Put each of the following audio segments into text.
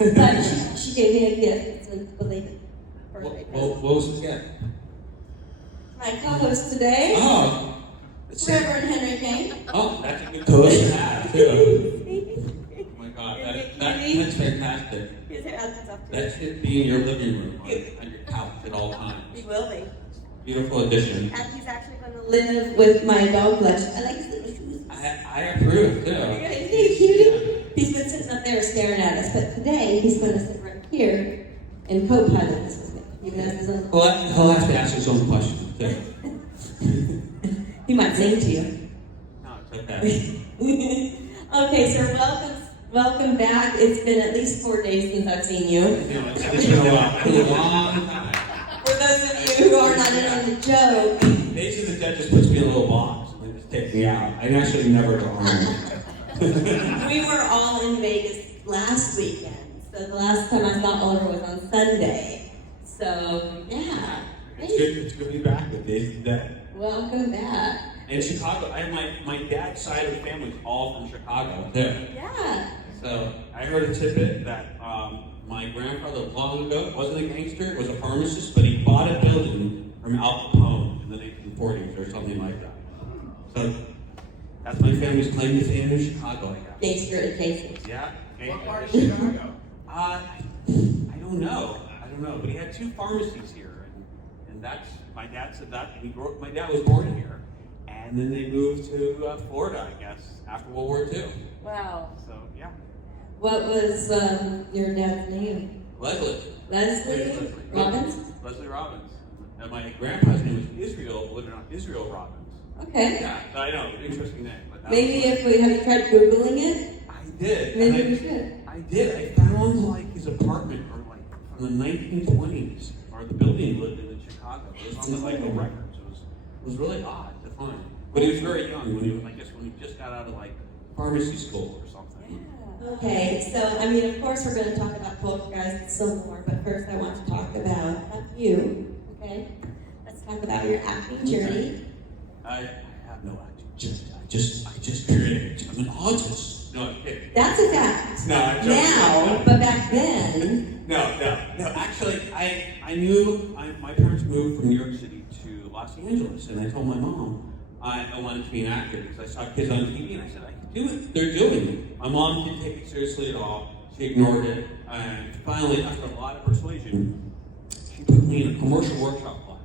But she gave me a gift. It's a belated birthday present. What was the gift? My co-host today, Oh. Reverend Henry Kane. Oh, that's a good co-host to have, too. Oh my God, that's fantastic. His hair has up to That should be in your living room, on your couch at all times. He will be. Beautiful addition. And he's actually going to live with my dog collection. I like his little shoes. I approve, too. Isn't he cute? He's been sitting up there staring at us, but today he's going to sit right here and co-pilot this with me. Even as his own. He'll have to ask his own question, too. He might sing to you. No, it's okay. Okay, sir, welcome back. It's been at least 4 days since I've seen you. It's been a while. It's been a long time. For those of you who are not in on the joke. Days of the Dead just puts me in a little box and then just takes me out. I actually never go home. We were all in Vegas last weekend. So the last time I saw Oliver was on Sunday. So, yeah. It's good to be back with Days of the Dead. Welcome back. In Chicago, I have my dad's side of the family is all from Chicago, too. Yeah. So I heard a tidbit that my grandfather long ago wasn't a gangster, was a pharmacist, but he bought a building from Al Capone in the 1940s or something like that. So that's my family's claim to fame in Chicago, I guess. Gangster adjacent. Yeah. What part of Chicago? I don't know, but he had 2 pharmacies here, and that's, my dad said that, my dad was born here, and then they moved to Florida, I guess, after World War II. Wow. So, yeah. What was your dad's name? Leslie. Leslie Robbins? Leslie Robbins. And my grandpa's name was Israel, believe it or not, Israel Robbins. Okay. Yeah, so I know, interesting name. But Maybe have you tried Googling it? I did. Maybe we should. I did. I found like his apartment or like from the 1920s, or the building he lived in Chicago. It was on the records. It was really odd to find. But he was very young when he just got out of like pharmacy school or something. Yeah. Okay, so I mean, of course, we're going to talk about Poltergeist and some more, but first, I want to talk about you. Okay, let's talk about your acting journey. I have no acting journey. I just created. I'm an artist. No, I'm kidding. That's a fact. No, I'm joking. Now, but back then. No. Actually, I knew my parents moved from New York City to Los Angeles, and I told my mom I wanted to be an actor because I saw kids on TV, and I said I could do it. They're doing it. My mom didn't take it seriously at all. She ignored it, and finally, after a lot of persuasion, she put me in a commercial workshop class.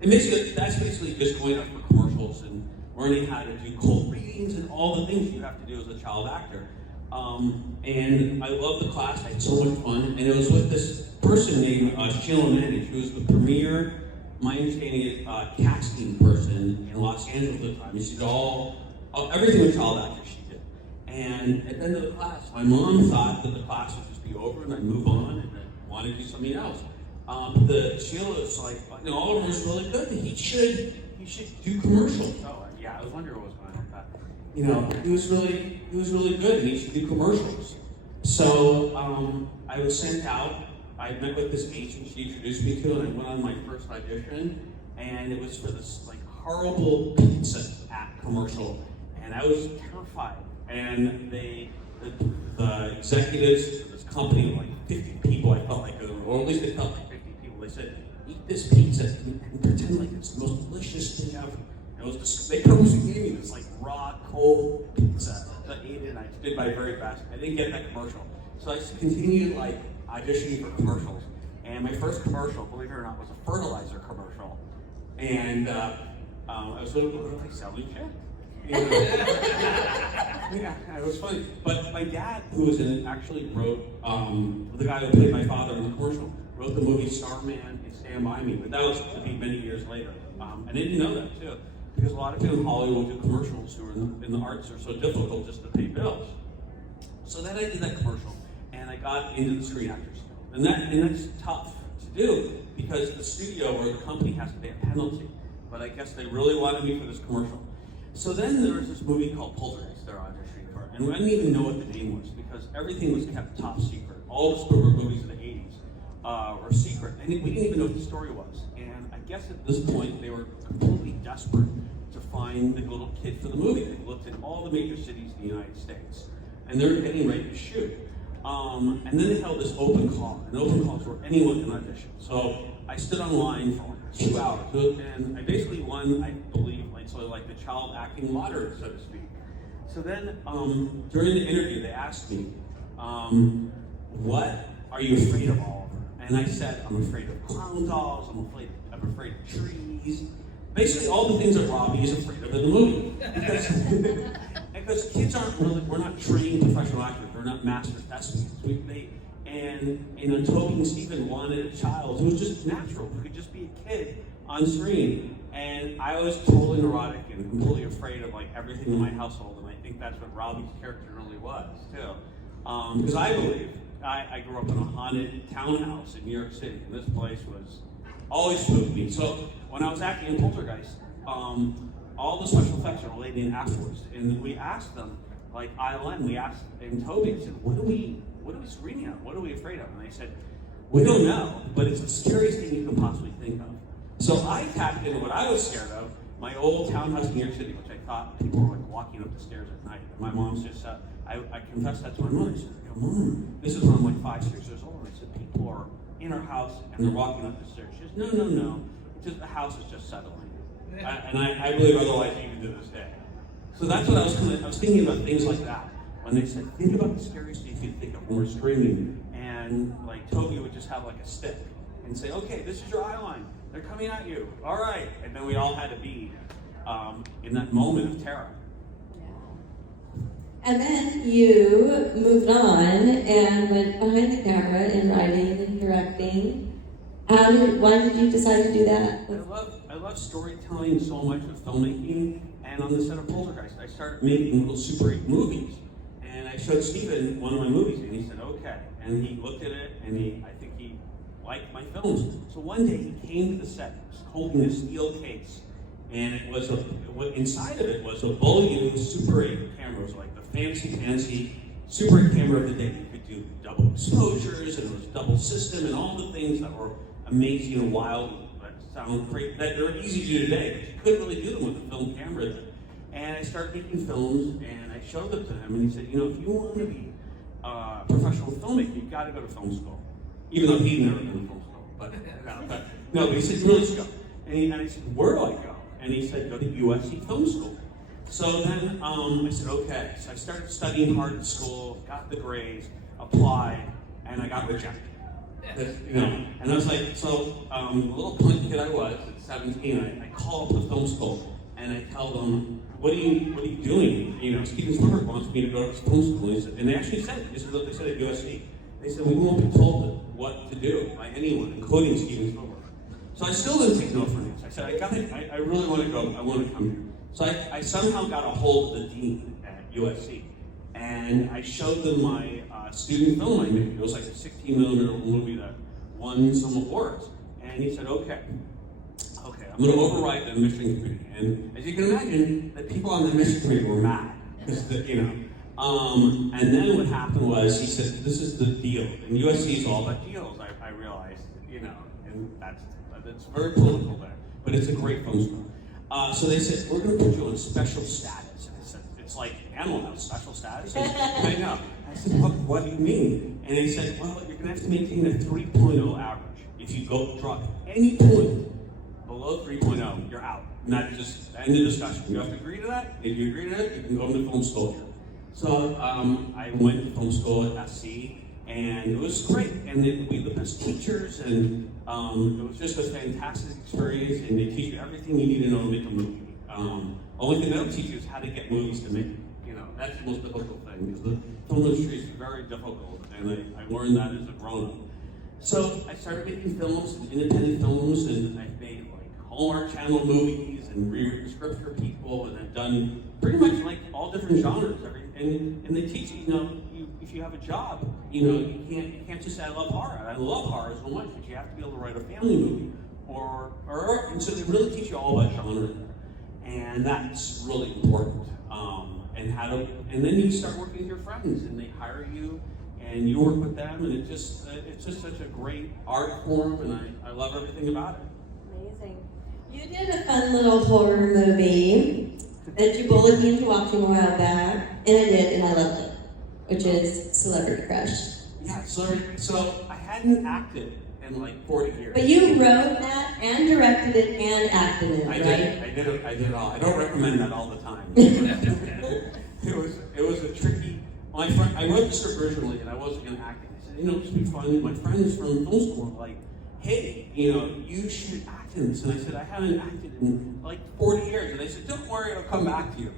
And that's basically just going out for commercials and learning how to do cold readings and all the things you have to do as a child actor. And I loved the class. I had so much fun. And it was with this person named Sheila Manning. She was the premier, my understanding, casting person in Los Angeles at the time. And she did everything with child actors she did. And at the end of the class, my mom thought that the class would just be over and I'd move on and I'd want to do something else. Sheila was like, Oliver's really good. He should do commercials. Oh, yeah, I was wondering what was going on with that. He was really good and he should do commercials. So I was sent out. I met with this agent she introduced me to, and I went on my first audition, and it was for this like horrible pizza app commercial, and I was terrified. And the executives of this company, like 50 people, I felt like, or at least they felt like 50 people. They said, "Eat this pizza and pretend like it's the most delicious thing ever." And they purposely gave me this like raw, cold pizza. So I ate it, and I did my very best. I didn't get that commercial, so I continued like auditioning for commercials. And my first commercial, believe it or not, was a fertilizer commercial. And I was literally selling shit. Yeah, it was funny. But my dad, who was in it, actually wrote, the guy who played my father in the commercial, wrote the movie Starman and Stand By Me. But that was to be many years later. I didn't know that, too. Because a lot of people in Hollywood do commercials who are in the arts are so difficult just to pay bills. So then I did that commercial. And I got into the Screen Actors Guild. And that's tough to do because the studio or the company has to pay a penalty. But I guess they really wanted me for this commercial. So then there was this movie called Poltergeist they're auditioning for. And I didn't even know what the name was because everything was kept top secret. All the Spielberg movies in the 80s were secret. And we didn't even know what the story was. And I guess at this point they were completely desperate to find the little kid for the movie. They looked at all the major cities in the United States. And they were getting ready to shoot. And then they held this open call, and open calls where anyone can audition. So I stood online for like 2 hours, and I basically won, I believe, like sort of like the child acting lottery, so to speak. So then during the interview, they asked me, what are you afraid of, Oliver? And I said, I'm afraid of clown dolls, I'm afraid of trees. Basically all the things that Robbie is afraid of in the movie. Because kids aren't really, we're not trained professional actors, we're not master thespians. And Toby and Stephen wanted a child who was just natural, who could just be a kid on screen. And I was totally neurotic and completely afraid of like everything in my household, and I think that's what Robbie's character really was too. Because I believe, I grew up in a haunted townhouse in New York City, and this place was always spooked me. So when I was acting in Poltergeist, all the special effects are related in afterwards, and we asked them, like ILM, we asked, and Toby, I said, what are we screaming at? What are we afraid of? And they said, we don't know, but it's the scariest thing you can possibly think of. So I tapped into what I was scared of, my old townhouse in New York City, which I thought people were like walking up the stairs at night. And my mom's just, I confessed that to my mother. She said, Mom, this is when I'm like 5, 6 years old. I said, people are in our house and they're walking up the stairs. She says, no. It's just the house is just settling. And I believe otherwise even to this day. So that's what I was thinking about things like that. When they said, think about the scariest things you think of when we're screaming. And like Toby would just have like a stick and say, okay, this is your eye line. They're coming at you. All right. And then we all had to be in that moment of terror. And then you moved on and went behind the camera in writing and directing. Why did you decide to do that? I love storytelling so much with filmmaking, and on the set of Poltergeist, I started making little Super 8 movies. And I showed Stephen one of my movies, and he said, okay. And he looked at it, and I think he liked my films. So one day he came to the set, holding a steel case, and it was inside of it was a Bullion Super 8 camera. It was like the fancy Super 8 camera of the day. You could do double exposures, and it was double system, and all the things that were amazing and wild, that sound great, that are easy to do today, but you couldn't really do them with a film camera. And I started making films, and I showed them to him, and he said, if you want to be a professional filmmaker, you've got to go to film school. Even though he'd never been to film school. But he said, you really should go. And I said, where do I go? And he said, go to USC Film School. So then I said, okay. So I started studying hard in school, got the grades, applied, and I got rejected. And I was like, so the little punk kid I was at 17, I call up the film school and I tell them, what are you doing? Steven Spielberg wants me to go to film school. And they actually said, this is what they said at USC. They said, we won't be told what to do by anyone, including Steven Spielberg. So I still didn't take no for an answer. I said, I really want to go. I want to come here. So I somehow got a hold of the dean at USC. And I showed them my student film I made. It was like a 16mm movie that won some awards. And he said, okay, I'm going to override the admission committee. And as you can imagine, the people on the admission committee were mad. And then what happened was, he said, this is the deal. And USC is all about deals, I realized, and that's very political there. But it's a great film school. So they said, we're going to put you on special status. And I said, it's like animal health, special status? I know. I said, what do you mean? And they said, well, you're going to have to maintain a 3.0 average. If you drop any point below 3.0, you're out. And that just end the discussion. You have to agree to that. If you agree to that, you can go into film school here. So I went to film school at SC, and it was great. And we had the best teachers, and it was just a fantastic experience. And they teach you everything you need to know to make a movie. Only thing they don't teach you is how to get movies to make. That's the most difficult thing, because the film industry is very difficult, and I learned that as a grown-up. So I started making films, independent films, and I've made like Hallmark Channel movies and rewritten the script for people, and I've done pretty much like all different genres. And they teach you, if you have a job, you can't just say I love horror. I love horror so much, but you have to be able to write a family movie, and so they really teach you all about genre, and that's really important. And then you start working with your friends, and they hire you, and you work with them, and it's just such a great art form, and I love everything about it. Amazing. You did a fun little horror movie that you bullied me into watching a while back, and I did, and I loved it. which is Celebrity Crush. Yeah, so I hadn't acted in like 40 years. But you wrote that and directed it and acted in it, I right? did it all. I don't recommend that all the time. It was a tricky. My friend, I wrote the script originally, and I wasn't going to act it. I said, it'll be fun. My friends from film school were like, hey, you should act in this. And I said, I haven't acted in like 40 years. And they said, don't worry, it'll come back to you.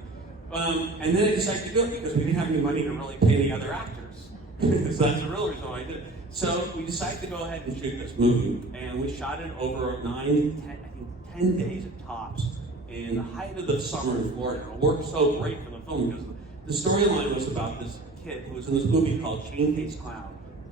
And then I decided to do it because we didn't have any money to really pay any other actors. So that's the real reason why I did it. So we decided to go ahead and shoot this movie, and we shot it over 10 days at tops in the height of the summer in Florida. It worked so great for the film because the storyline was about this kid who was in this movie called Chain Face Clown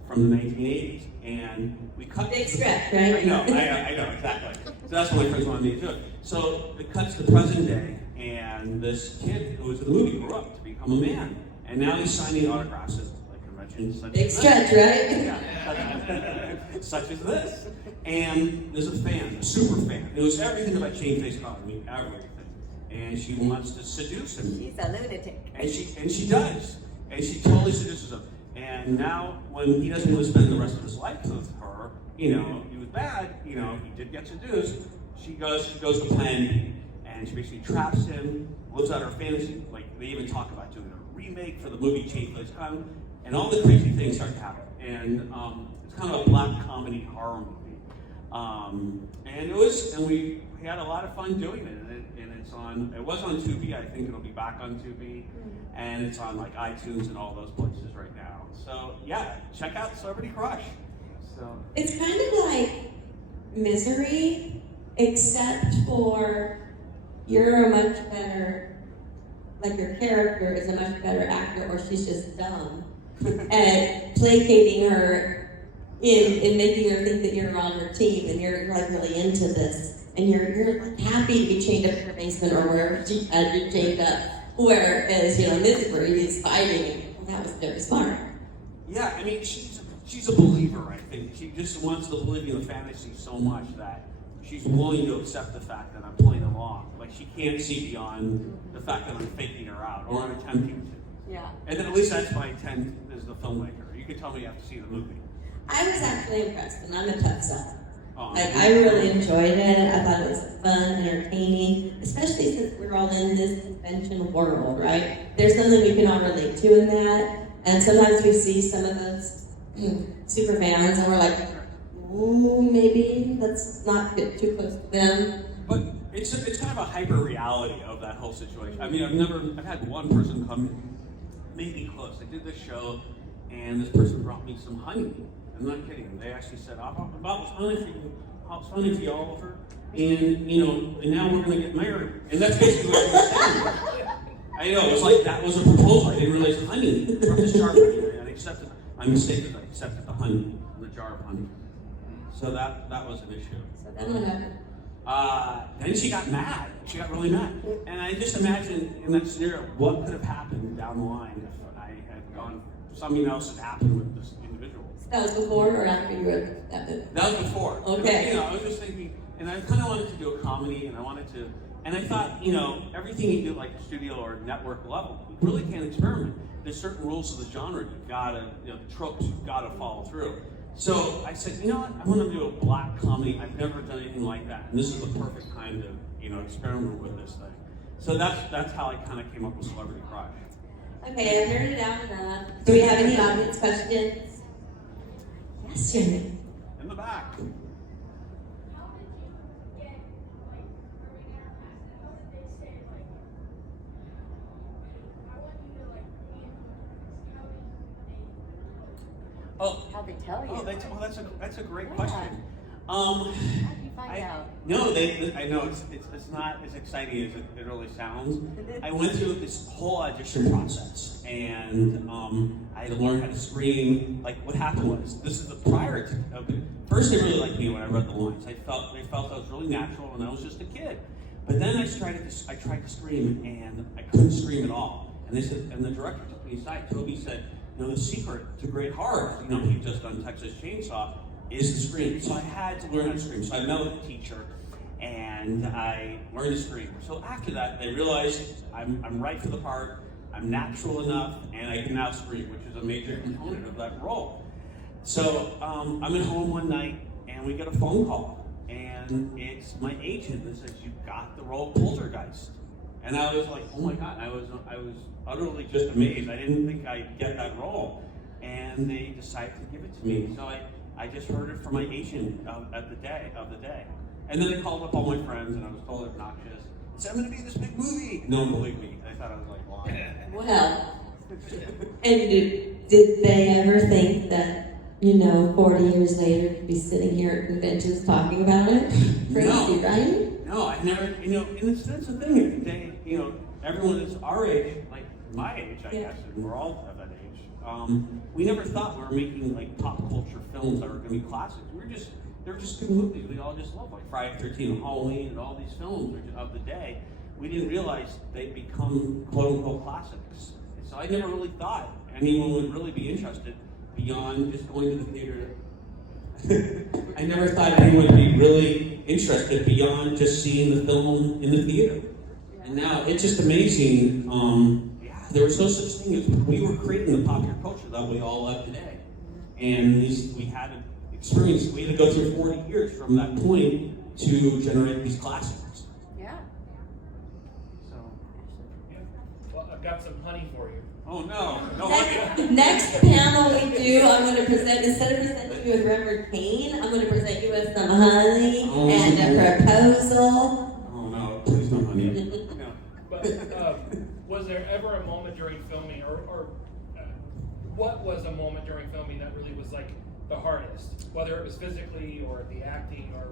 from the 1980s, and we cut. Big stretch, right? I know, exactly. So that's what my friends wanted me to do. So it cuts to present day, and this kid who was in the movie grew up to become a man, and now he's signing autographs at like conventions. Big stretch, right? Yeah. Such as this. And there's a fan, a super fan. It was everything about Chain Face Clown, everything. And she wants to seduce him. She's a lunatic. And she does. And she totally seduces him. And now, when he doesn't want to spend the rest of his life with her, he was bad, he did get seduced, she goes to Plan B. And she basically traps him, lives out her fantasy. Like, they even talk about doing a remake for the movie Chain Face Clown. And all the crazy things start to happen. And it's kind of a black comedy horror movie. And we had a lot of fun doing it. And it was on Tubi. I think it'll be back on Tubi. And it's on like iTunes and all those places right now. So yeah, check out Celebrity Crush. So It's kind of like Misery, except for you're a much better, like your character is a much better actor, or she's just dumb at placating her in making her think that you're on her team and you're like really into this, and you're like happy to be chained up in her basement or wherever you're chained up. Whereas Misery is fighting. Well, that was very smart. yeah, I mean she's a believer. I think she just wants to believe in the fantasy so much that she's willing to accept the fact that I'm playing along. Like she can't see beyond the fact that I'm faking her out or I'm attempting to. Yeah. And then at least that's my intent as the filmmaker. You can tell me you have to see the movie. I was actually impressed, and I'm a tough sell. Oh, I really enjoyed it. I thought it was fun, entertaining, especially since we're all in this convention world, right? There's something we can all relate to in that. And sometimes we see some of those super fans, and we're like, ooh, maybe let's not get too close to them. But it's kind of a hyper reality of that whole situation. I mean, I've had one person come maybe close. I did this show, and this person brought me some honey. I'm not kidding. They actually said, "I'll bought this honey for you, Oliver, and now we're going to get married." And that's basically what it was. I know, it was like that was a proposal. I didn't realize honey from this jar of honey, and I accepted. I mistakenly accepted the honey, the jar of honey. So that was an issue. So then what happened? Then she got mad. She got really mad. And I just imagine in that scenario what could have happened down the line if I had gone, something else had happened with this individual. That was before or after you wrote that movie? That was before. Okay. And I was just thinking, and I kind of wanted to do a comedy, and I thought, everything you do like a studio or network level, you really can't experiment. There's certain rules of the genre you've got to, the tropes you've got to follow through. So I said, you know what, I want to do a black comedy. I've never done anything like that, and this is the perfect kind of, experiment with this thing. So that's how I kind of came up with Celebrity Crush. Okay, I've heard it out enough. Do we have any audience questions? Yes, Jenny. In the back. How'd they tell you? That's a great Yeah. question. How'd you find out? No, I know it's not as exciting as it really sounds. I went through this whole audition process, and I had to learn how to scream. Like what happened was, this is the prior to. First, they really liked me when I read the lines. They felt I was really natural, and I was just a kid. But then I tried to scream, and I couldn't scream at all. And they said, and the director took me aside. Toby said, the secret to great horror, he'd just done Texas Chainsaw, is to scream. So I had to learn how to scream. So I met with a teacher, and I learned to scream. So after that, they realized I'm right for the part. I'm natural enough, and I can now scream, which is a major component of that role. So I'm at home one night, and we get a phone call, and it's my agent that says, "You got the role of Poltergeist." And I was like, "Oh my God!" I was utterly just amazed. I didn't think I'd get that role, and they decided to give it to me. So I just heard it from my agent of the day, and then I called up all my friends, and I was told obnoxious. I said, "I'm going to be in this big movie." No one believed me. I thought I was like lying. Well, and did they ever think that, 40 years later, you'd be sitting here at conventions talking about it? Crazy, right? No, I never, and that's the thing. They, everyone is our age, like my age, I guess, and we're all of that age. We never thought we were making like pop culture films that were going to be classics. They were just good movies. We all just love like Friday the 13th, Halloween, and all these films of the day. We didn't realize they'd become quote unquote classics. So I never really thought anyone would really be interested beyond just going to the theater. I never thought anyone would be really interested beyond just seeing the film in the theater. And now it's just amazing. There was no such thing as we were creating the popular culture that we all love today. And we had an experience, we had to go through 40 years from that point to generate these classics. Yeah. So, Well, I've got some honey for you. oh no, honey. Next panel we do, I'm going to present, instead of presenting you with Reverend Kane, I'm going to present you with some honey and a proposal. Oh no, please no honey. No. But was there ever a moment during filming, or what was a moment during filming that really was like the hardest, whether it was physically or the acting or?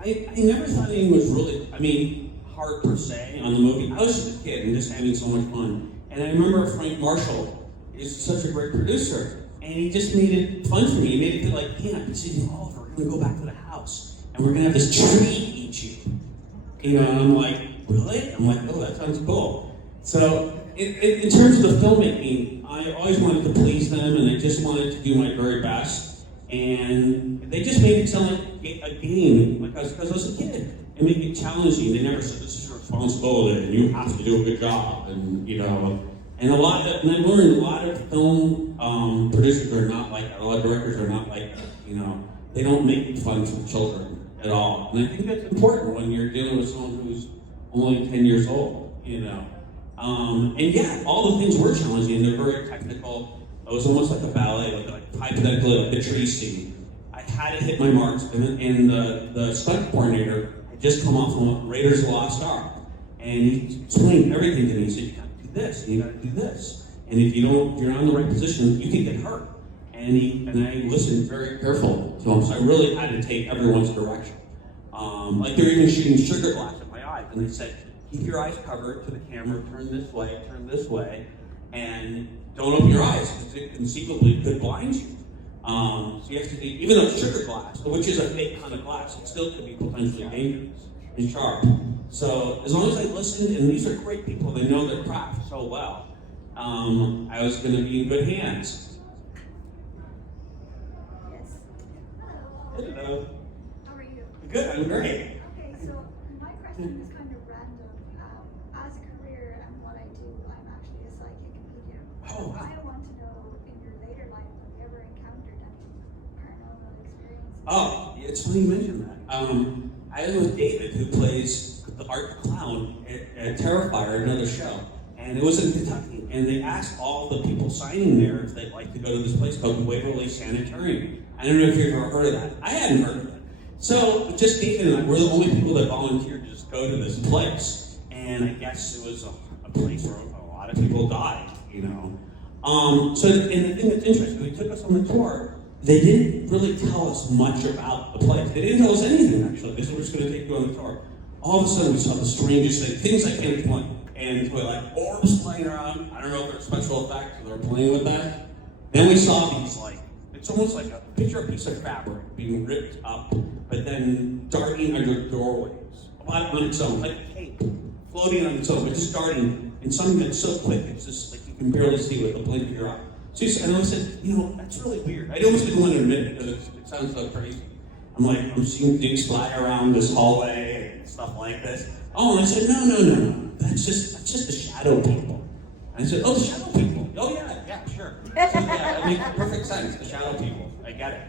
I never thought anything was really, hard per se on the movie. I was just a kid and just having so much fun. And I remember Frank Marshall is such a great producer, and he just made it fun for me. He made it feel like, damn, see, Oliver, we're going to go back to the house, and we're going to have this tree eat you. And I'm like, really? I'm like, oh, that sounds cool. So in terms of the filmmaking, I always wanted to please them, and I just wanted to do my very best. And they just made it sound like a game, because I was a kid, and make it challenging. They never said, this is your responsibility, and you have to do a good job, and and I learned a lot of film producers are not like that. A lot of directors are not like that. They don't make fun for children at all, and I think that's important when you're dealing with someone who's only 10 years old. And yeah, all the things were challenging. They're very technical. It was almost like a ballet, like hypothetically like a tree scene. I had to hit my marks, and the stunt coordinator had just come off from Raiders of the Lost Ark, and he explained everything to me. He said, you got to do this, and you got to do this, and if you're not in the right position, you can get hurt. And I listened very carefully to him, so I really had to take everyone's direction. Like they were even shooting sugar glass at my eyes, and they said, keep your eyes covered to the camera, turn this way, and don't open your eyes, because it conceivably could blind you. So you have to do, even though it's sugar glass, which is a fake kind of glass, it still could be potentially dangerous and sharp. So as long as I listened, and these are great people, they know their craft so well, I was going to be in good hands. Yes. Hello. How are you? Good, I'm great. Okay, so my question is kind of random. As a career and what I do, I'm actually a psychic medium. Oh, wow. I want to know, in your later life, have you ever encountered any paranormal experiences? Oh, it's funny you mention that. I was with David, who plays the Art Clown at Terrifier, another show. And it was in Kentucky. And they asked all the people signing there if they'd like to go to this place called the Waverly Sanitarium. I don't know if you've ever heard of that. I hadn't heard of it. So just David and I were the only people that volunteered to just go to this place. And I guess it was a place where a lot of people died, So, and the thing that's interesting, they took us on the tour. They didn't really tell us much about the place. They didn't tell us anything, actually. They said, we're just going to take you on the tour. All of a sudden, we saw the strangest things I can't explain. And we're like, orbs playing around. I don't know if they're special effects or they're playing with that. Then we saw these, it's almost like a piece of fabric being ripped up, but then darting under doorways. On its own, like a cape, floating on its own, but just darting. And something that's so quick, it's just like you can barely see with the blink of your eye. So and I said, that's really weird. I almost didn't want to admit it because it sounds so crazy. I'm seeing things fly around this hallway and stuff like this. Oh, and I said, no. That's just a shadow people. And I said, oh, the shadow people. Oh, yeah, sure. So, yeah, that makes perfect sense, the shadow people. I get it.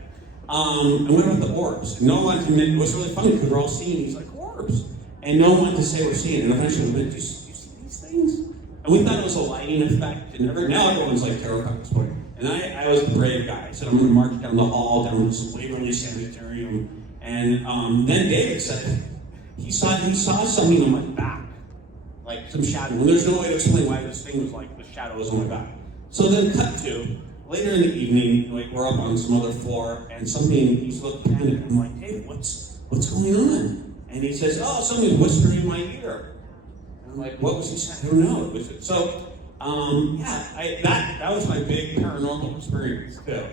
And what about the orbs? And no one can, it was really funny because we're all seeing these like orbs. And no one wanted to say we're seeing it. And eventually we went, do you see these things? And we thought it was a lighting effect. And now everyone's like terrified at this point. And I was the brave guy. I said, I'm going to march down the hall, down this Waverly Sanitarium. And then David said, he saw something on my back, like some shadow. And there's no way to explain why this thing was like, the shadow was on my back. So then cut to, later in the evening, like we're up on some other floor, and something, he's looking panicked. I'm like, David, what's going on? And he says, oh, somebody's whispering in my ear. And I'm like, what was he saying? I don't know. So, that was my big paranormal experience too.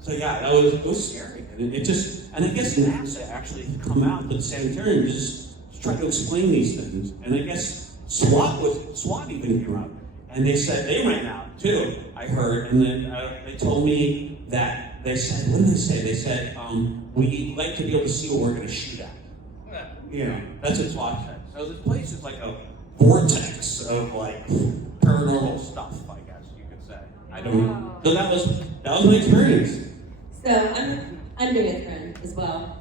So yeah, it was scary. And it just, and I guess NASA actually come out to the sanitarium just try to explain these things. And I guess SWAT even came out. And they said they ran out too, I heard. And then they told me that they said, what did they say? They said, we'd like to be able to see what we're going to shoot at. That's what SWAT said. So this place is like a vortex of like paranormal stuff, I guess you could say. I don't know. So that was my experience. So I'm doing a friend as well.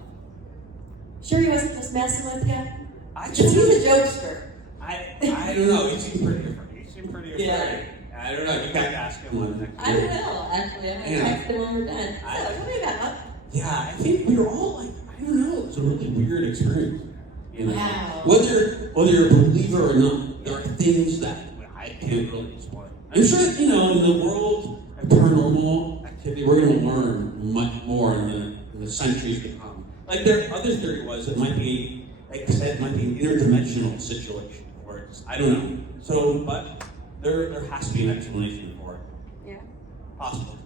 Sure he wasn't just messing with you? He's a jokester. I don't know. He seemed pretty afraid. Yeah. I don't know. You got to ask him one next I year. will, actually. I'm going to text him when we're done. So, tell me about it. Yeah, I think we were all like, I don't know. It was a really weird experience. Wow. Whether you're a believer or not, there are things that I can't really explain. I'm sure that, in the world of paranormal activity, we're going to learn much more in the centuries to come. Like their other theory was it might be, like I said, it might be an interdimensional situation, where it's, I don't know. So, but there has to be an explanation for it. Yeah. Possible.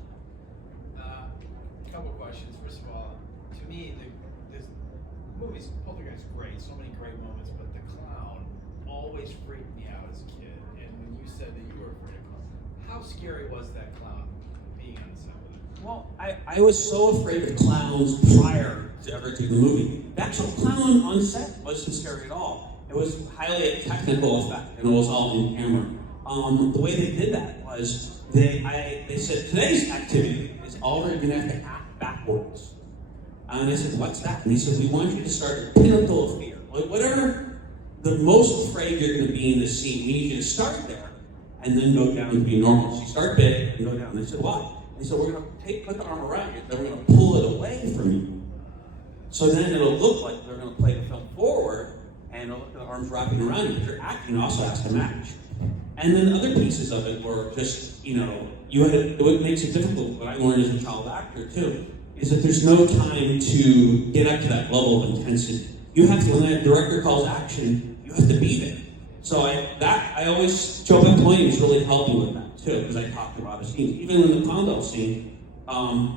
A couple questions. First of all, to me, the movie's Poltergeist is great, so many great moments, but the clown always freaked me out as a kid. And when you said that you were afraid of clowns, how scary was that clown being on set with it? Well, I was so afraid of clowns prior to ever doing the movie. The actual clown on set wasn't scary at all. It was highly a technical effect, and it was all in camera. The way they did that was they said today's activity is already going to have to act backwards. And I said, what's that? And he said, we want you to start at the pinnacle of fear. Like whatever the most afraid you're going to be in the scene, we need you to start there and then go down to be normal. So you start big and go down. And I said, what? And he said, we're going to put the arm around you, then we're going to pull it away from you. So then it'll look like they're going to play the film forward, and it'll look like the arms wrapping around you, but your acting also has to match. And then other pieces of it were just, what makes it difficult, what I learned as a child actor too, is that there's no time to get up to that level of intensity. You have to, when that director calls action, you have to be there. So I always, Joe Beth Williams really helped me with that too, because I talked about the scenes. Even in the condo scene,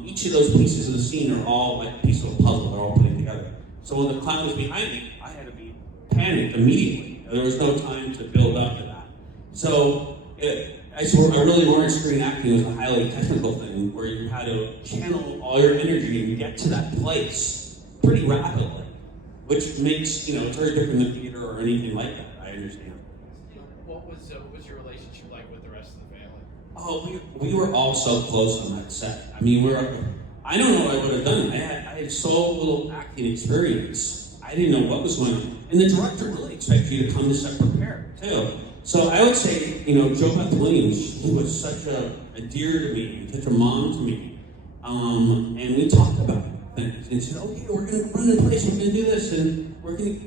each of those pieces of the scene are all like a piece of a puzzle, they're all putting together. So when the clown was behind me, I had to be panicked immediately. There was no time to build up to that. So I really learned screen acting was a highly technical thing where you had to channel all your energy and get to that place pretty rapidly, which makes, it's very different than theater or anything like that, I understand. What was your relationship like with the rest of the family? Oh, we were all so close on that set. I mean, I don't know what I would have done. I had so little acting experience. I didn't know what was going on. And the director really expected you to come to set prepared, too. So I would say, Joe Beth Williams, she was such a dear to me, and such a mom to me. And we talked about things. And she said, okay, we're going to run in place, we're going to do this, and we're going to,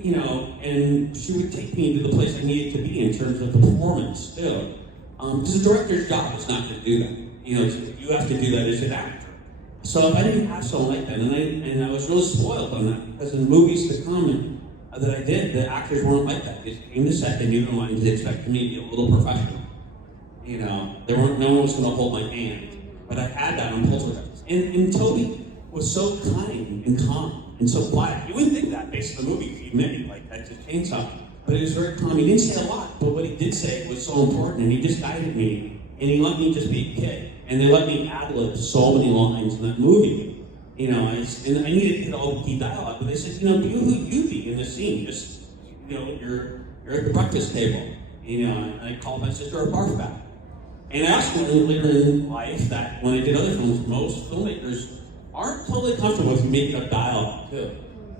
and she would take me to the place I needed to be in terms of the performance, too. Because the director's job is not to do that. You have to do that as an actor. So if I didn't have someone like that, and I was really spoiled on that, because in movies to come that I did, the actors weren't like that. They came to set, they knew the lines, they expected me to be a little professional. No one was going to hold my hand. But I had that on Poltergeist. And Toby was so kind and calm and so quiet. You wouldn't think that based on the movie, if you met me like that, just chainsaw. But he was very calm. He didn't say a lot, but what he did say was so important, and he just guided me, and he let me just be a kid. And they let me ad-lib so many lines in that movie. And I needed to hit all the key dialogue, but they said, be who you be in the scene. Just, you're at the breakfast table. And I called my sister a barf bag. And I also learned later in life that when I did other films, most filmmakers aren't totally comfortable with making up dialogue too.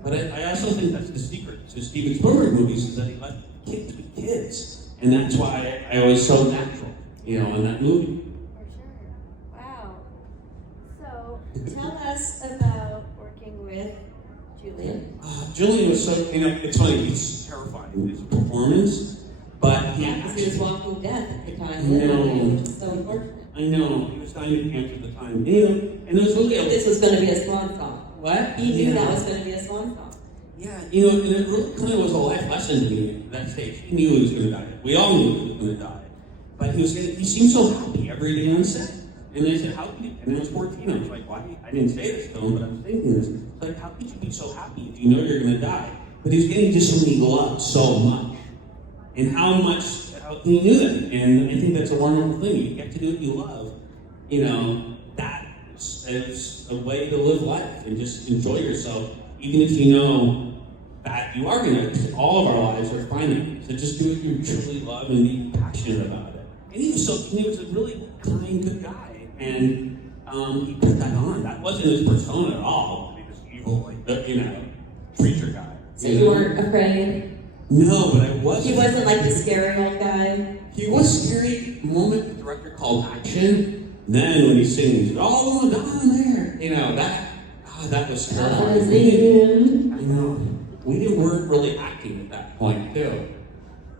But I also think that's the secret to Steven Spielberg movies is that he let kids be kids. And that's why I was so natural, in that movie. For sure. Wow. So, Tell us about working with Julian. Julian was so, it's funny, he's terrifying in his performance, but he Yeah, because he was walking death at the time. No. Which is so unfortunate. I know, he was dying of cancer at the time. And it was He really knew this was going to be a swan song. What? He knew Yeah. that was going to be a swan song. Yeah, and it really kind of was a life lesson to me at that stage. He knew he was going to die. We all knew he was going to die. But he seemed so happy every day on set. And they said, how could you? And I was 14. I was like, why? I didn't say this to him, but I was thinking this. It's like, how could you be so happy if you know you're going to die? But he was getting just loved so much. And how he knew that. And I think that's a wonderful thing. You get to do what you love. That is a way to live life and just enjoy yourself, even if you know that you are going to, all of our lives are finite. So just do what you truly love and be passionate about it. And he was a really kind, good guy. And he put that on. That wasn't his persona at all. He was evil, preacher guy. So you weren't afraid? No, but I wasn't. He wasn't like the scary old guy? He was scary the moment the director called action. Then when he sings, "Oh, down there," that was terrifying. I know. We weren't really acting at that point, too.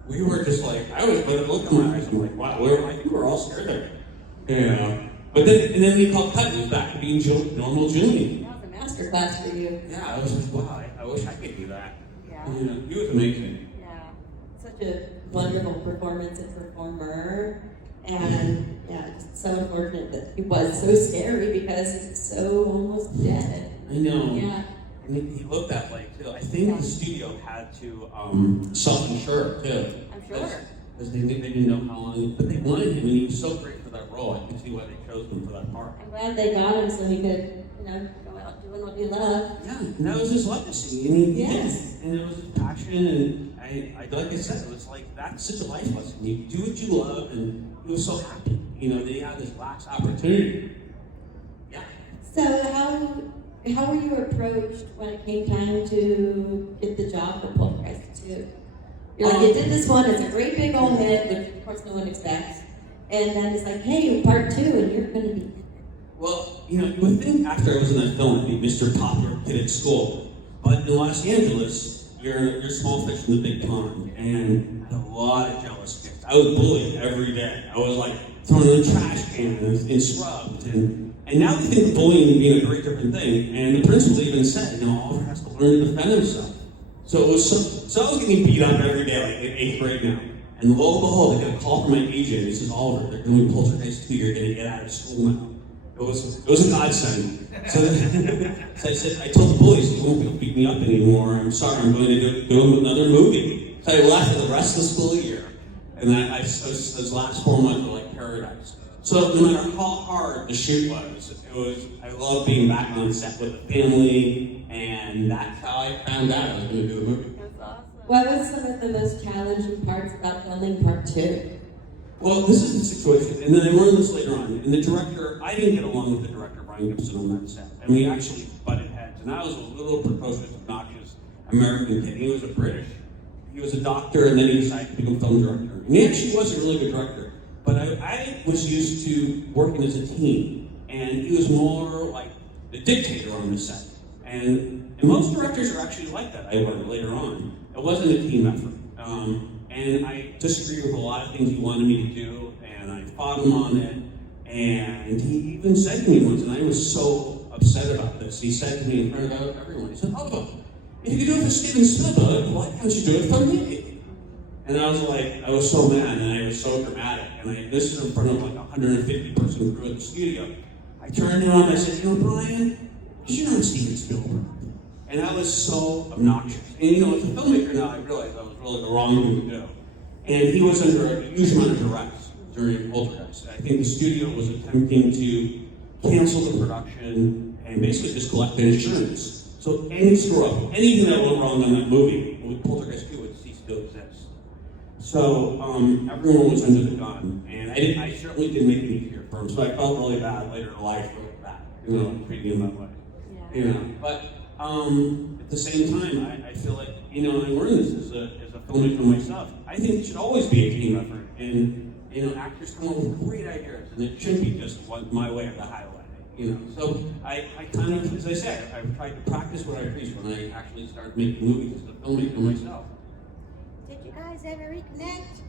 We were just like, I was going to look in my eyes. I'm like, wow, I think we're all scared of it. But then we called cut. It was back to being normal Julian. That was a master class for you. Yeah, I was like, wow, I wish I could do that. yeah. He was amazing. Yeah. Such a wonderful performance and performer. And just so unfortunate that he was so scary because he's so almost dead. I know. Yeah. And he looked that way too. I think the studio had to self-insure too. I'm sure. Because they didn't know how long, but they wanted him, and he was so great for that role. I can see why they chose him for that part. I'm glad they got him so he could, go out doing what he loved. Yeah, and that was his legacy, and he Yes. did. And it was his passion, and I like I said, it was like that's such a life lesson. You do what you love, and he was so happy. That he had this last opportunity. Yeah. So how were you approached when it came time to get the job for Poltergeist 2? You're like, you did this one, it's a great big old hit, which of course no one expects. And then it's like, hey, part 2, and you're going to be. Well, you would think after I was in that film, I'd be Mr. Popular Kid at school. But in Los Angeles, you're small fish in the big pond, and I had a lot of jealous kids. I was bullied every day. I was like thrown in the trash can and scrubbed. And now we think bullying being a very different thing. And the principal even said, Oliver has to learn to defend himself. So it was so I was getting beat up every day, like in 8th grade now. And lo and behold, I got a call from my agent. He says, Oliver, they're doing Poltergeist 2. You're going to get out of school now. It was a godsend. So I told the bullies, you won't be able to beat me up anymore. I'm sorry, I'm going to do another movie. So I left for the rest of the school year. And those last 4 months were like paradise. So no matter how hard the shoot was, I loved being back on set with the family, and that's how I found out I was going to do the movie. That's awesome. What was some of the most challenging parts about filming part 2? Well, this is the situation, and then I learned this later on. And the director, I didn't get along with the director, Brian Gibson, on that set. And we actually butted heads. And I was a little precocious, obnoxious American kid. He was he was a doctor, and then he decided to become film director. And he actually was a really good director. But I was used to working as a team. And he was more like the dictator on the set. And most directors are actually like that, I learned later on. It wasn't a team effort. And I disagreed with a lot of things he wanted me to do, and I fought him on it. And he even said to me once, and I was so upset about this, he said to me in front of everyone, he said, "Oh, if you could do it for Steven Spielberg, why can't you do it for me?" And I was so mad, and I was so dramatic, and this is in front of like 150-person crew at the studio. I turned to him and I said, Brian, you're not Steven Spielberg. And I was so obnoxious. And as a filmmaker now, I realized that was really the wrong thing to do. And he was under a huge amount of duress during Poltergeist. I think the studio was attempting to cancel the production and basically just collect the insurance. So any screw up, anything that went wrong on that movie, with Poltergeist 2 would cease to exist. So everyone was under the gun. And I certainly didn't make it easier for him, so I felt really bad later in life for that, treating him that way. Yeah. But at the same time, I feel like, I learned this as a filmmaker myself. I think it should always be a team effort, and actors come up with great ideas, and it shouldn't be just my way or the highway. So I kind of, as I said, I've tried to practice what I preach when I actually started making movies as a filmmaker myself. Did you guys ever reconnect?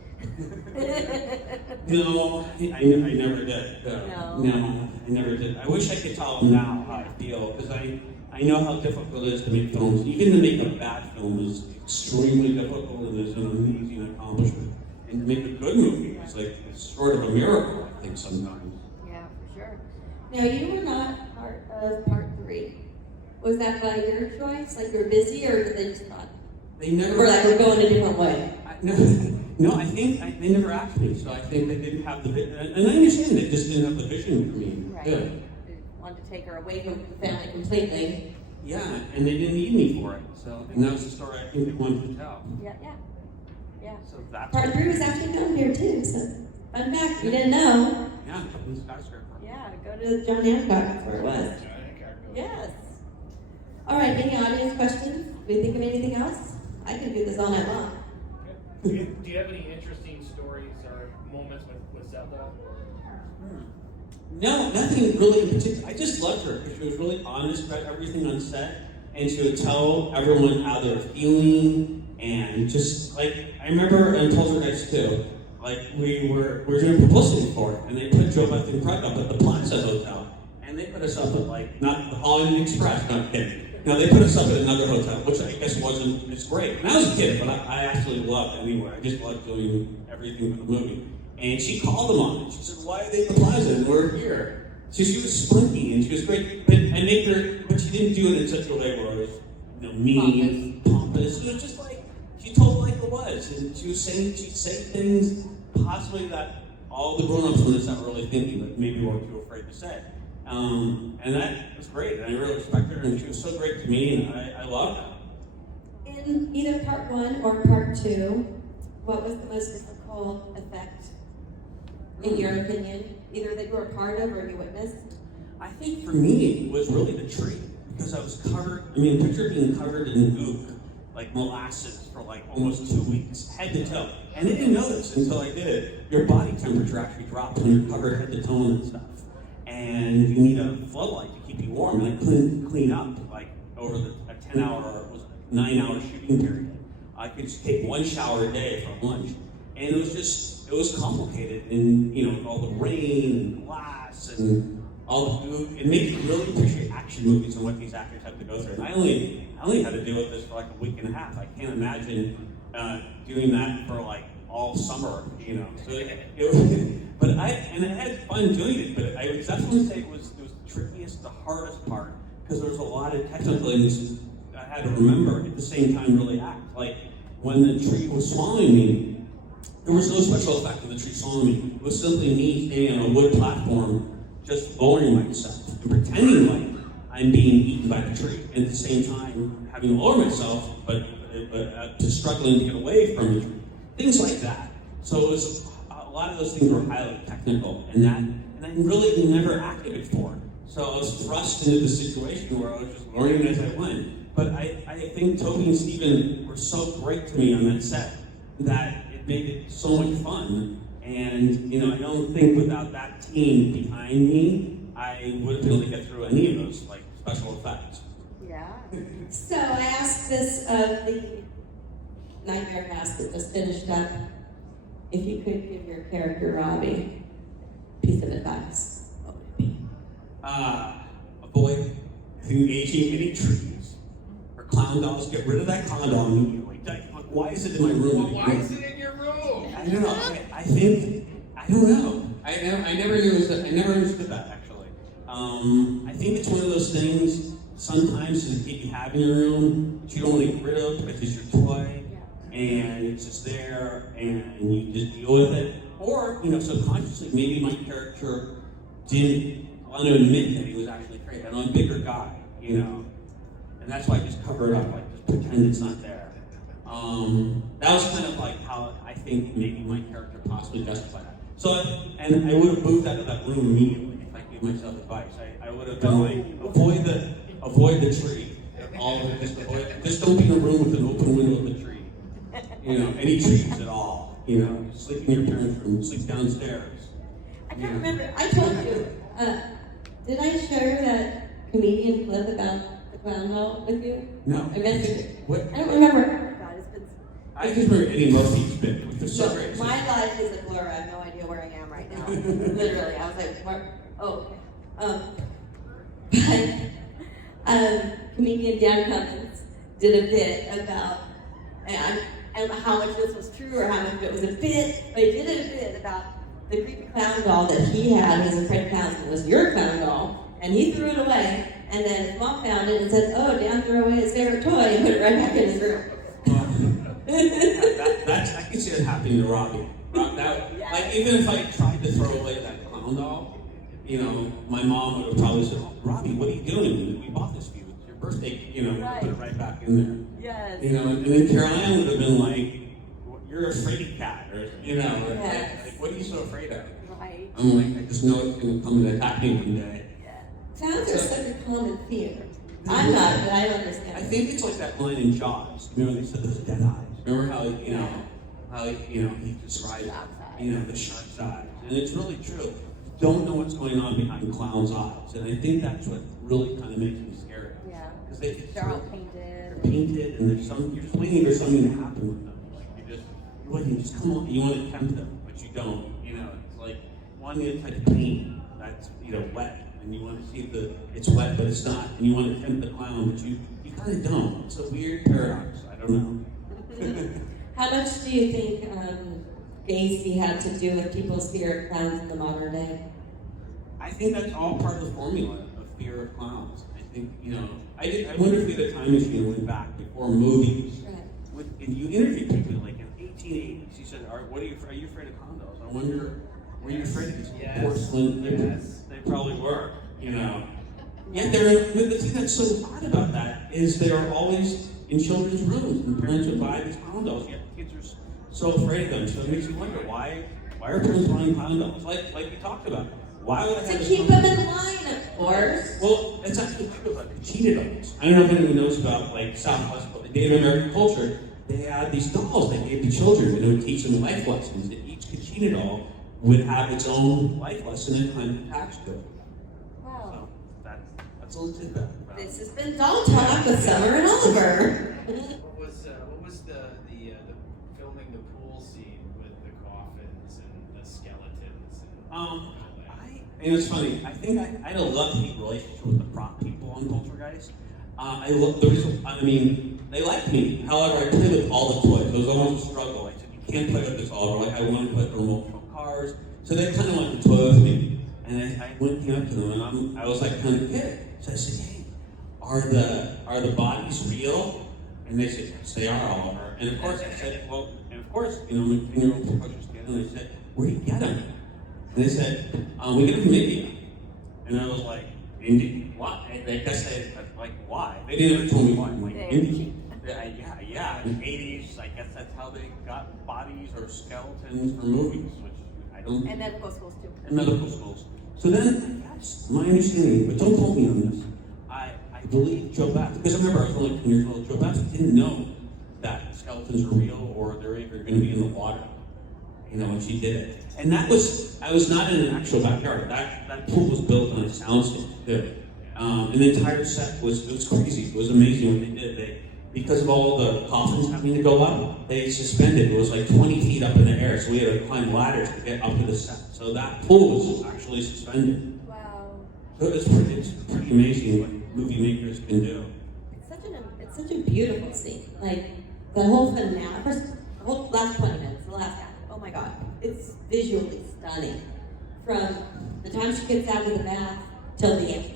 No, I never did. No, I never did. I wish I could tell them now how I feel, because I know how difficult it is to make films. Even to make a bad film is extremely difficult, and is an amazing accomplishment. And to make a good movie is it's sort of a miracle, I think, sometimes. Yeah, for sure. Now, you were not part of part 3. Was that by your choice? Like, you're busy, or did they just thought? They never. Or like, we're going a different way? No, I think they never asked me, so I think they didn't have the vision. And I understand they just didn't have the vision for me. Right. Yeah. They wanted to take her away from the family completely. Yeah, and they didn't need me for it. So, and that's the story I think they wanted to tell. Yeah. So that's Part 3 was actually filmed here, too, so fun fact, you didn't know. Yeah, up in the skyscraper. Yeah, Go to John Hancock, that's where it was. yes. All right, any audience questions? Do you think of anything else? I can do this all night long. Do you have any interesting stories or moments with Zelda? No, nothing really in particular. I just loved her because she was really honest about everything on set, and she would tell everyone how they were feeling, and just I remember in Poltergeist too. We were doing publicity for it, and they put Joe Beth and Craig up at the Plaza Hotel, and they put us up at not the Hollywood Express, not kidding. No, they put us up at another hotel, which I guess wasn't as great. And I was a kid, but I actually loved it anyway. I just loved doing everything with the movie. And she called them on it. She said, "Why are they at the Plaza and we're here?" So she was spunky and she was great, but she didn't do it in such a way where it was, mean, pompous. It was just she told it like it was, and she'd say things possibly that all the grown-ups on the set were really thinking, but maybe weren't too afraid to say. And that was great, and I really respected her, and she was so great to me, and I loved that. In either part 1 or part 2, what was the most difficult effect, in your opinion? Either that you were a part of or you witnessed? I think for me, it was really the tree, because I was covered, picture being covered in gook, like molasses for almost 2 weeks, head to toe. And I didn't know this until I did it. Your body temperature actually drops when you're covered head to toe and stuff. And you need a floodlight to keep you warm. And I couldn't clean up over a 10-hour, 9-hour shooting period. I could just take 1 shower a day for lunch. And it was complicated. And, all the rain and glass and all the goop. It made me really appreciate action movies and what these actors have to go through. And I only had to deal with this for a week and a half. I can't imagine doing that for all summer, So but I had fun doing it. But I would definitely say it was the trickiest, the hardest part, because there was a lot of technical things I had to remember at the same time really act. When the tree was swallowing me, there was no special effect of the tree swallowing me. It was simply me standing on a wood platform, just lowering myself and pretending like I'm being eaten by the tree, and at the same time having to lower myself, but just struggling to get away from the tree. Things like that. So it was a lot of those things were highly technical, and I really never acted before. So I was thrust into the situation where I was just learning as I went. But I think Toby and Steven were so great to me on that set that it made it so much fun. And I don't think without that team behind me, I would have been able to get through any of those special effects. Yeah. So I asked this of the Nightmare Cast that just finished up. If you could give your character Robbie a piece of advice, what would it be? Avoid engaging any trees or clown dolls. Get rid of that clown doll immediately. Why is it in my room? Well, why is it in your room? I don't know. I don't know. I never understood that actually. I think it's one of those things. Sometimes it's a kid you have in your room that you don't want to get rid of because it's your toy, and it's just there, and you just deal with it. Or subconsciously, maybe my character didn't want to admit that he was actually afraid. I'm a bigger guy, and that's why I just cover it up, just pretend it's not there. That was kind of how I think maybe my character possibly justified that. And I would have moved out of that room immediately if I gave myself advice. I would have been like, avoid the tree. Just don't be in a room with an open window of the tree. You know, any trees at all. You know, sleep in your parents' room, sleep downstairs. I can't remember. I told you. Did I share that comedian clip about the clown doll with you? No. I mentioned it. What? I don't remember. Oh my God, it's been. I just remember Eddie Murphy's bit, which was so great. My life is a blur. I have no idea where I am right now. Literally, I was like, where? Oh, okay. Comedian Dan Cummins did a bit about, and I don't know how much this was true or how much of it was a bit, but he did a bit about the creepy clown doll that he had. He was afraid of clowns. It was your clown doll, and he threw it away. And then his mom found it and said, "Oh, Dan threw away his favorite toy and put it right back in his room." I can see that happening to Robbie. Like, even if I tried to throw away that clown doll, you know, my mom would have probably said, "Oh, Robbie, what are you doing? We bought this for you. It's your birthday, you know, Right. put it right back in there." Yes. You know, and then Caroline would have been like, "You're a fraidy cat," or, you know, Yes. like, what are you so afraid of? Right. I'm like, I just know it's going to come and attack me one day. Clowns are such a common fear. I'm not, but I don't understand. I think it's like that line in Jaws. Remember they said those dead eyes. Remember how he described, the shark's eyes, and it's really true. You don't know what's going on behind clowns' eyes, and I think that's what really kind of makes me scary. Yeah. Because They're all they're painted. painted, and you're just waiting for something to happen with them. Like you just come on. You want to tempt them, but you don't. You know, it's like one type of paint that's wet. And you want to see it's wet, but it's not. And you want to tempt the clown, but you kind of don't. It's a weird paradox. I don't know. How much do you think Gacy had to do with people's fear of clowns in the modern day? I think that's all part of the formula of fear of clowns. I think, I wonder if we had a time machine and went back before movies. Right. And you interview people like in 1880s. You said, are you afraid of clown dolls? I wonder, were you afraid of these porcelain? Yes. They probably were, Yet the thing that's so odd about that is they're always in children's rooms, and parents would buy these clown dolls, yet kids are so afraid of them. So it makes you wonder, why are parents buying clown dolls? Like we talked about. Why would I have To keep them in line, of course. Well, it's actually true about the cheetah dolls. I don't know if anyone knows about Southwest, but the Native American culture, they had these dolls they gave to children, and it would teach them life lessons. And each cheetah doll would have its own life lesson and kind of attached to it. Wow. So that's a little tidbit about it. This has been Doll Talk with Summer and Oliver. What was the filming the pool scene with the coffins and the skeletons and all that? It's funny. I think I had a love-hate relationship with the prop people on Poltergeist. They liked me. However, I played with all the toys. It was almost a struggle. I said, you can't play with this all. Like, I want to play with remote control cars. So they kind of wanted to toy with me. And I went up to them, and I was like kind of a kid. So I said, hey, are the bodies real? And they said, yes, they are, Oliver. And of course I said, I'm a 10-year-old professional kid, and I said, where do you get them? And they said, we get them from India. And I was like, India? What? And I guess why? They didn't ever tell me why. I'm like, India? Yeah, in the 80s, I guess that's how they got bodies or skeletons for movies, which I don't. And medical schools too. And medical schools. So then, that's my understanding, but don't quote me on this. I believe Joe Bass, because I remember I was only 10 years old. Joe Bass didn't know that skeletons were real or they're even going to be in the water. When she did it. And I was not in an actual backyard. That pool was built on a soundstage too. And the entire set was crazy. It was amazing what they did. Because of all the coffins having to go up, they suspended. It was like 20 feet up in the air, so we had to climb ladders to get up to the set. So that pool was actually suspended. Wow. So it's pretty amazing what movie makers can do. It's such a beautiful scene. Like the whole finale, the whole last 20 minutes, the last half. Oh my God, it's visually stunning. From the time she gets out of the bath till the end.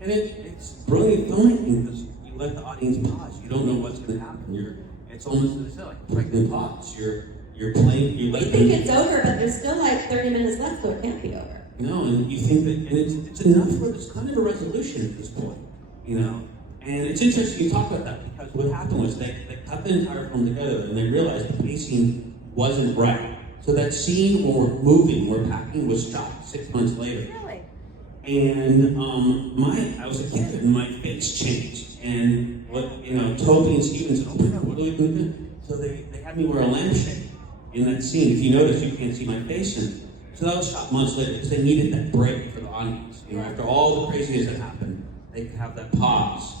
And it's brilliant filmmaking because you let the audience pause. You don't know what's going to happen. It's almost as I said, like a pregnant pause. You're playing. You think it's over, but there's still like 30 minutes left, so it can't be over. And you think that, and it's enough for this kind of a resolution at this point, And it's interesting you talk about that because what happened was they cut the entire film together and they realized the pacing wasn't right. So that scene where we're moving, we're packing, was shot 6 months later. Really? And I was a kid and my face changed. And Toby and Steven said, oh my God, what are we going to do? So they had me wear a lampshade in that scene. If you notice, you can't see my face in it. So that was shot months later because they needed that break for the audience. After all the craziness that happened, they could have that pause.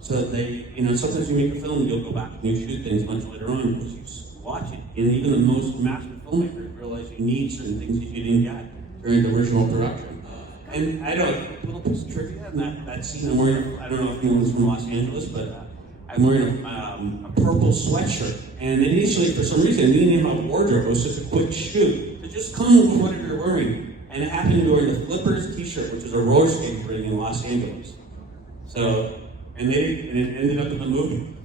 So they, sometimes you make a film and you'll go back and you shoot things much later on because you just watch it. And even the most master filmmakers realize you need certain things that you didn't get during the original production. And I don't know, a little piece of trivia in that scene, I'm wearing, I don't know if anyone's from Los Angeles, but I'm wearing a purple sweatshirt. And initially, for some reason, we didn't have a wardrobe. It was such a quick shoot. So just come with whatever you're wearing. And it happened during the Flippers t-shirt, which is a roller skate ring in Los Angeles. So, and it ended up in the movie.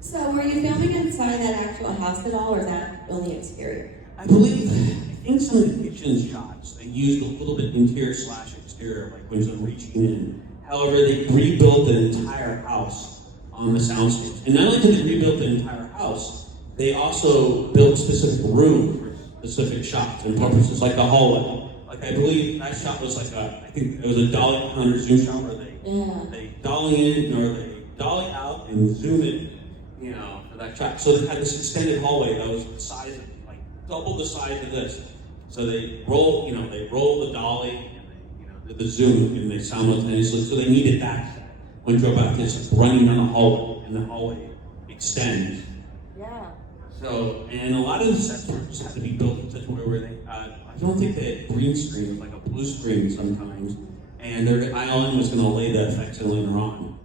So were you filming inside that actual house at all, or is that only exterior? I think some of the kitchen shots, they used a little bit interior/exterior, like when they're reaching in. However, they rebuilt the entire house on the soundstage. And not only did they rebuild the entire house, they also built specific rooms for specific shots and purposes, like the hallway. Like I believe that shot was like I think it was a dolly counter zoom shot where they dolly in or they dolly out and zoom in, for that shot. So they had this extended hallway that was the size of, like double the size of this. So they roll the dolly and they, did the zoom and they simultaneously. So they needed that when Joe Baptist is running down the hallway and the hallway extends. Yeah. So, and a lot of the sets just had to be built in such a way where they, I don't think they had green screen, it was like a blue screen sometimes, and ILM was going to lay the effects in later on.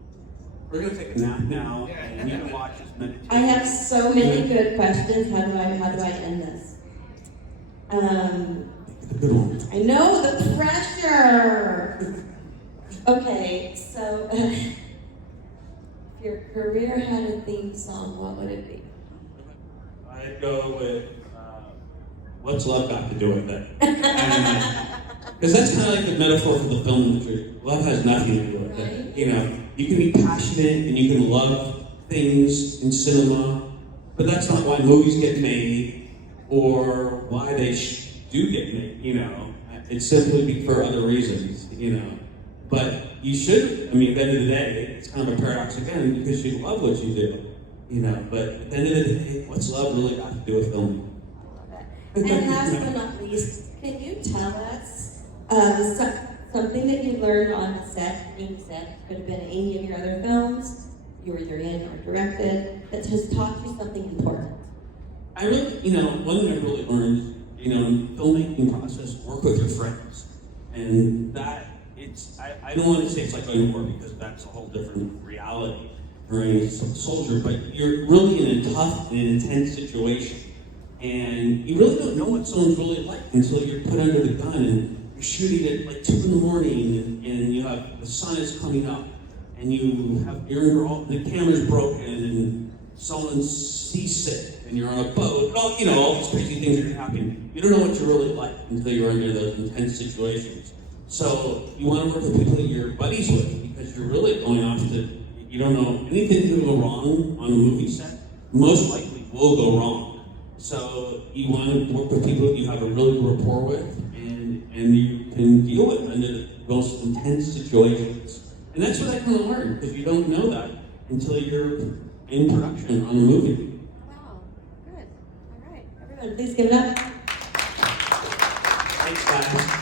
We're going to take a nap now, and you can watch this meditation. I have so many good questions. How do I end this? A good one. I know the pressure. Okay, so if your career had a theme song, what would it be? I'd go with, what's love got to do with it? Because that's kind of like the metaphor for the film industry. Love has nothing to do with it. You can be passionate and you can love things in cinema, but that's not why movies get made or why they do get made. It's simply for other reasons. But you should. At the end of the day, it's kind of a paradox again because you love what you do. But at the end of the day, what's love really got to do with film? And last but not least, can you tell us something that you learned on the set, being set, could have been any of your other films you were either in or directed, that has taught you something important? I really, one thing I really learned, in the filmmaking process, work with your friends. And that, I don't want to say it's like going to war because that's a whole different reality for any soldier, but you're really in a tough and intense situation. And you really don't know what someone's really like until you're put under the gun and you're shooting at like 2 a.m. and you have, the sun is coming up and the camera's broken and someone's seasick and you're on a boat, all these crazy things are happening. You don't know what you're really like until you're under those intense situations. So you want to work with people that you're buddies with because you're really going off to, you don't know anything can go wrong on a movie set, most likely will go wrong. So you want to work with people that you have a really good rapport with and you can deal with under the most intense situations. And that's what I kind of learned, because you don't know that until you're in production on a movie. Wow, good. All right, everyone, please give it up. Thanks, guys.